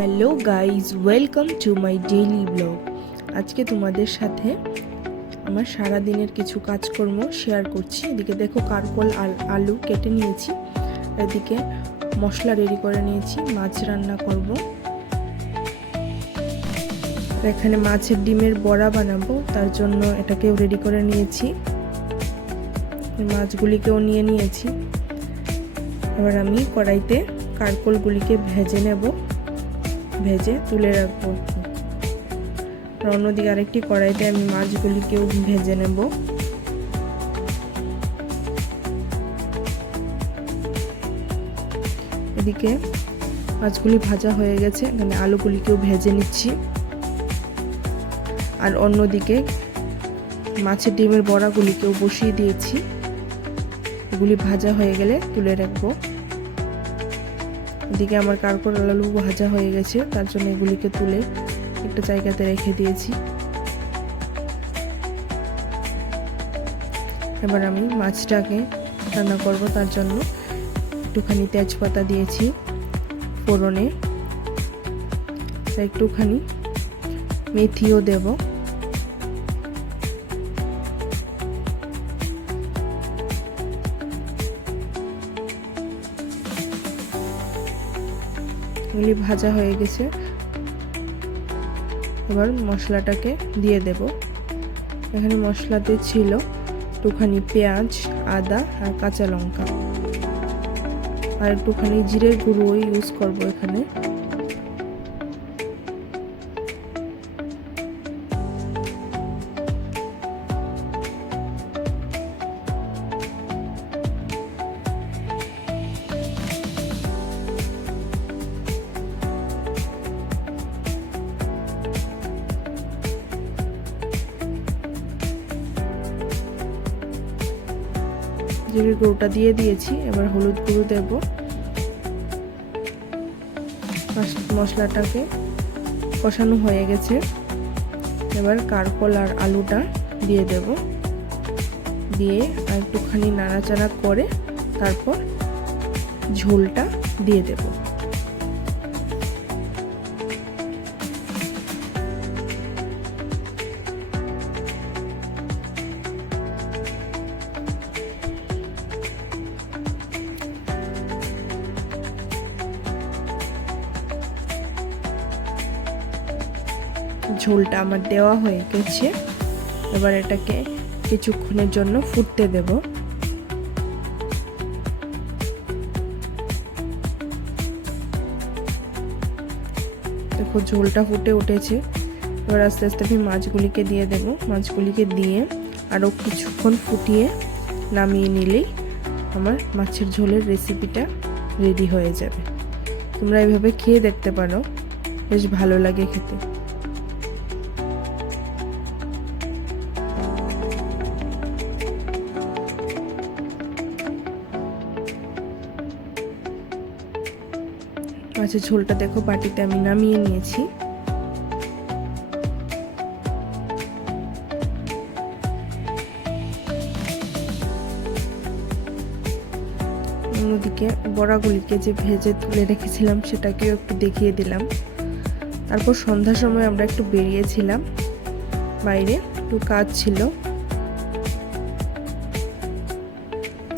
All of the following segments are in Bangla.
Hello guys, welcome to my daily blog. আজকে তোমাদের সাথে আমার সারা দিনের কিছু কাজকর্ম শেয়ার করছি। এদিকে দেখো কারকোল আলু কেটে নিয়েছি, এদিকে মশলা রেডি করে নিয়েছি, মাছ রান্না করব। এখানে মাছের ডিমের বড়া বানাবো, তার জন্য এটাকেও রেডি করে নিয়েছি, মাছগুলিকেও নিয়ে নিয়েছি। এবার আমি কড়াইতে কারকোলগুলিকে ভেজে নেব, ভেজে তুলে রাখবো। অন্যদিকে আরেকটি কড়াইতে আমি মাছগুলিকেও ভেজে নেব। এদিকে মাছগুলি ভাজা হয়ে গেছে, এখানে আলুগুলিকেও ভেজে নিচ্ছি। আর অন্যদিকে মাছের ডিমের বড়াগুলিকেও বসিয়ে দিয়েছি, এগুলি ভাজা হয়ে গেলে তুলে রাখবো। এদিকে আমার কারকোল আলু ভাজা হয়ে গেছে, তার জন্য এগুলিকে তুলে একটা জায়গাতে রেখে দিয়েছি। এবার আমি মাছটাকে রান্না করব, তার জন্য একটুখানি তেজপাতা দিয়েছি ফোড়নে, একটুখানি মেথিও দেব। এগুলি ভাজা হয়ে গেছে, এবার মশলাটাকে দিয়ে দেব। এখানে মশলাতে ছিল একটুখানি পেঁয়াজ, আদা আর কাঁচা লঙ্কা, আর একটুখানি জিরের গুঁড়ো ইউজ করব এখানে। জিরের গুঁড়োটা দিয়ে দিয়েছি, এবার হলুদ গুঁড়ো দেব। মশলাটাকে কষানো হয়ে গেছে, এবার কারকোল আর আলুটা দিয়ে দেব, দিয়ে আর একটুখানি নাড়াচাড়া করে তারপর ঝোলটা দিয়ে দেব। ঝোলটা আমার দেওয়া হয়ে গেছে, এবার এটাকে কিছুক্ষণের জন্য ফুটতে দেব। দেখো ঝোলটা ফুটে উঠেছে, এবার আস্তে আস্তে আমি মাছগুলিকে দিয়ে দেব। মাছগুলিকে দিয়ে আরও কিছুক্ষণ ফুটিয়ে নামিয়ে নিলেই আমার মাছের ঝোলের রেসিপিটা রেডি হয়ে যাবে। তোমরা এভাবে খেয়ে দেখতে পারো, বেশ ভালো লাগে খেতে। মাছের ঝোলটা দেখো বাটিতে আমি নামিয়ে নিয়েছি। অন্যদিকে বড়াগুলিকে যে ভেজে তুলে রেখেছিলাম সেটাকেও একটু দেখিয়ে দিলাম। তারপর সন্ধ্যার সময় আমরা একটু বেরিয়েছিলাম, বাইরে একটু কাজ ছিল।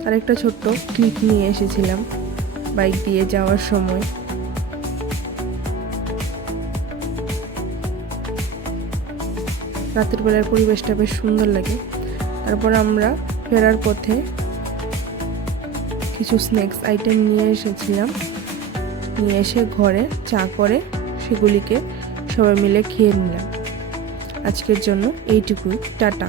আর একটা ছোট্ট ক্লিপ নিয়ে এসেছিলাম বাইক দিয়ে যাওয়ার সময়। রাতের বেলার পরিবেশটা বেশ সুন্দর লাগে। তারপর আমরা ফেরার পথে কিছু স্ন্যাক্স আইটেম নিয়ে এসেছিলাম, নিয়ে এসে ঘরে চা করে সেগুলিকে সবাই মিলে খেয়ে নিলাম। আজকের জন্য এইটুকুই, টাটা।